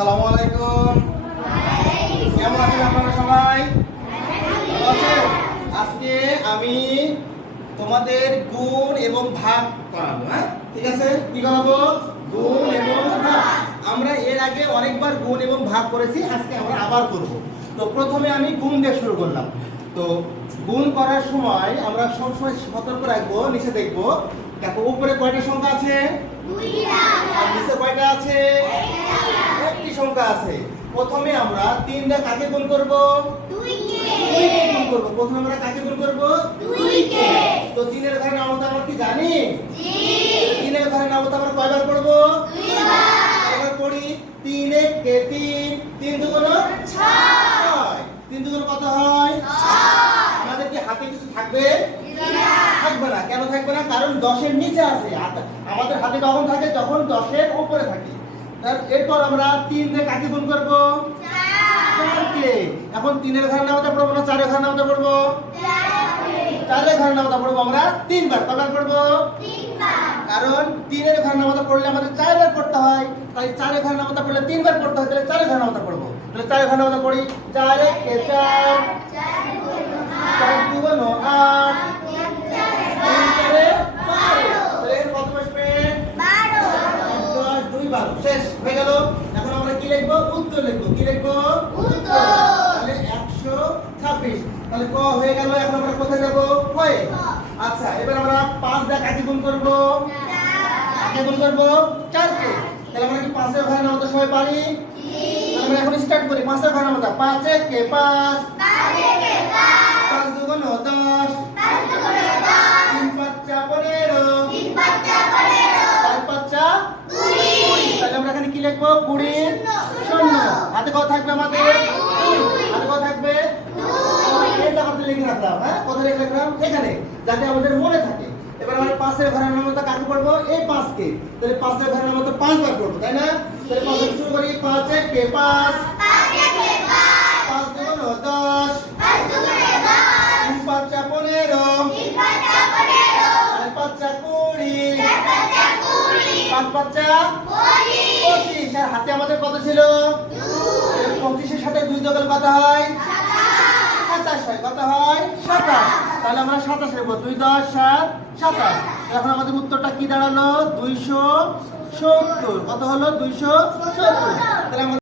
আসসালামু আলাইকুম। কেমন আছেন আপনারা সবাই? আজকে আমি তোমাদের গুণ এবং ভাগ করাবো হ্যাঁ? ঠিক আছে? কি করাবো? গুণ এবং ভাগ। আমরা এর আগে অনেকবার গুণ এবং ভাগ করেছি, আজকে আমরা আবার করব। তো প্রথমে আমি গুণ দিয়ে শুরু করলাম। তো গুণ করার সময় আমরা সবসময় সতর্ক রাখব, নিচে দেখব। দেখো, উপরে কয়টা সংখ্যা আছে? আর নিচে কয়টা আছে? সংখ্যা আছে। প্রথমে আমরা তিনটা কাকে গুণ করব? গুণ করব। প্রথমে আমরা কাকে গুণ করব? তো তিনের ঘরে নামতা আমরা কি জানি? তিনের ঘরে নামতা আমরা কয়বার পড়ব? কয়বার পড়ি? তিন এক কে তিন। তিন দুগুণ ছয়। তিন দুগুণ কত হয়? আমাদের কি হাতে কিছু থাকবে? থাকবে না। কেন থাকবে না? কারণ দশের নিচে আছে। আমাদের হাতে কখন থাকে যখন দশের উপরে থাকে। এরপর আমরা তিন দিয়ে কাকে গুণ করব? চারকে। এখন তিনের ঘরে নামতা পড়ব না চারের ঘরে নামতা পড়ব? চারের ঘরে নামতা পড়ব আমরা তিনবার কবার পড়ব? কারণ তিনের ঘরে নামতা পড়লে আমাদের চারবার পড়তে হয়। তাই চারের ঘরে নামতা পড়লে তিনবার পড়তে হয় তাহলে চারের ঘরে নামতা পড়ব। তাহলে চারের ঘরে নামতা পড়ি চার এক চার? চার দুগুণ আট তিন চারে বারো তাহলে এর কত বসবে দশ দুই বারো শেষ হয়ে গেল। এখন আমরা কি লিখব? উত্তর লিখব। কি লিখব? তাহলে একশো ছাব্বিশ। তাহলে ক হয়ে গেল? এখন আমরা কোথায় যাব? কয়ে আচ্ছা এবার আমরা পাঁচ দেখ কাকে গুণ করব? কাকে গুণ করব? চারকে। তাহলে আমরা কি পাঁচের ঘরে নামতে সবাই পারি? আমরা এখন স্টার্ট করি। পাঁচের ঘরে নামতে। পাঁচ এক পাঁচ। কি লিখব? কুড়ি শূন্য। হাতে কত থাকবে আমাদের? হাতে কত থাকবে? এটা করতে লিখে রাখলাম হ্যাঁ? কোথায় লিখে রাখলাম? এখানে যাতে আমাদের মনে থাকে। এবার আমরা পাঁচের ঘরের নামতা কাকে পড়ব এই পাঁচকে। তাহলে পাঁচের ঘরের পাঁচবার পড়ব তাই না? তাহলে শুরু করি পাঁচ এক কে পাঁচ। পাঁচ পাঁচা পঁচিশ। আর হাতে আমাদের কত ছিল? পঁচিশের সাথে দুই যোগের কত হয়? সাতাশ। হয়। কত হয়? সাতাশ। তাহলে আমরা সাতাশ নেব। দুই দশ সাত সাতাশ। এখন আমাদের উত্তরটা কি দাঁড়াল? দুইশো সত্তর। কত হলো? দুইশো সত্তর। তাহলে আমাদের